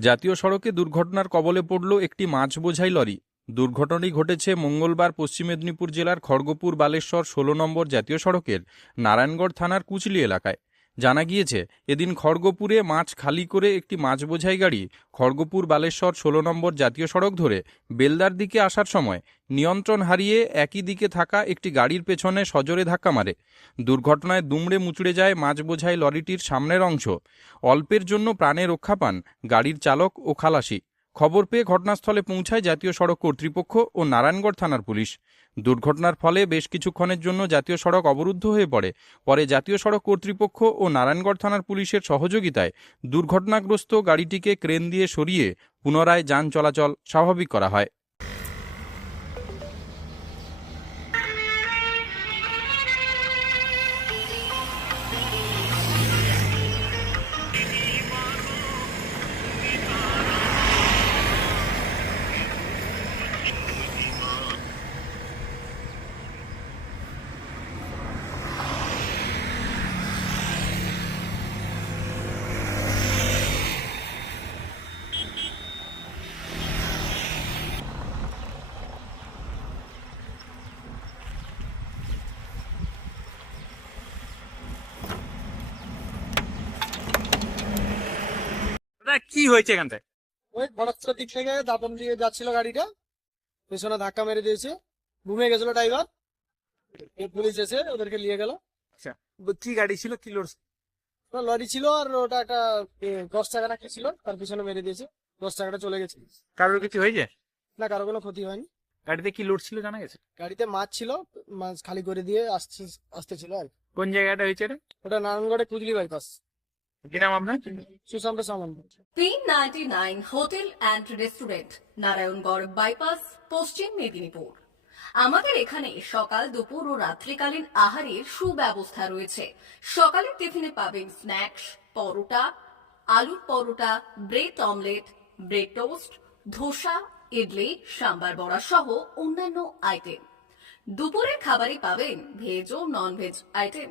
জাতীয় সড়কে দুর্ঘটনার কবলে পড়ল একটি মাছ বোঝাই লরি। দুর্ঘটনাটি ঘটেছে মঙ্গলবার পশ্চিম মেদিনীপুর জেলার খড়গপুর বালেশ্বর ষোলো নম্বর জাতীয় সড়কের নারায়ণগড় থানার কুচলি এলাকায়। জানা গিয়েছে, এদিন খড়গপুরে মাছ খালি করে একটি মাছ বোঝাই গাড়ি খড়গপুর বালেশ্বর ষোলো নম্বর জাতীয় সড়ক ধরে বেলদার দিকে আসার সময় নিয়ন্ত্রণ হারিয়ে একই দিকে থাকা একটি গাড়ির পেছনে সজোরে ধাক্কা মারে। দুর্ঘটনায় দুমড়ে মুচড়ে যায় মাছ বোঝাই লরিটির সামনের অংশ। অল্পের জন্য প্রাণে রক্ষা পান গাড়ির চালক ও খালাসি। খবর পেয়ে ঘটনাস্থলে পৌঁছায় জাতীয় সড়ক কর্তৃপক্ষ ও নারায়ণগড় থানার পুলিশ। দুর্ঘটনার ফলে বেশ কিছুক্ষণের জন্য জাতীয় সড়ক অবরুদ্ধ হয়ে পড়ে। পরে জাতীয় সড়ক কর্তৃপক্ষ ও নারায়ণগড় থানার পুলিশের সহযোগিতায় দুর্ঘটনাগ্রস্ত গাড়িটিকে ক্রেন দিয়ে সরিয়ে পুনরায় যান চলাচল স্বাভাবিক করা হয়। কি হয়েছে এখান থেকে? ওই খড়গপুরের দিক থেকে দাপন দিয়ে যাচ্ছিল গাড়িটা। পেছনে ধাক্কা মেরে দিয়েছে। ঘুমিয়ে গেছিল ড্রাইভার। পুলিশ এসে ওদেরকে নিয়ে গেল। আচ্ছা কি গাড়ি ছিল? কি লোড? ওটা লরি ছিল আর ওটা একটা দশ টাকা না কি ছিল। তার পিছনে মেরে দিয়েছে। দশ টাকাটা চলে গেছে। কারোর কিছু হয়েছে? না কারও কোনো ক্ষতি হয়নি। গাড়িতে কি লোড ছিল জানা গেছে? গাড়িতে মাছ ছিল মাছ খালি করে দিয়ে আসছে আসতেছিল আর কোন জায়গাটা হয়েছে ওটা নারায়ণগড়ে কুজলি বাইপাস। কি নাম আপনার? সুশান্ত সামন্ত। তিন ninety nine hotel and restaurant Narayangarh bypass Paschim Medinipur. আমাদের এখানে সকাল দুপুর ও রাত্রিকালীন আহারের সুব্যবস্থা রয়েছে। সকালের টিফিনে পাবেন স্ন্যাক্স পরোটা আলুর paratha bread omelette bread toast dosa idli sambar vada সহ অন্যান্য আইটেম। দুপুরের খাবারে পাবেন ভেজ ও নন ভেজ আইটেম।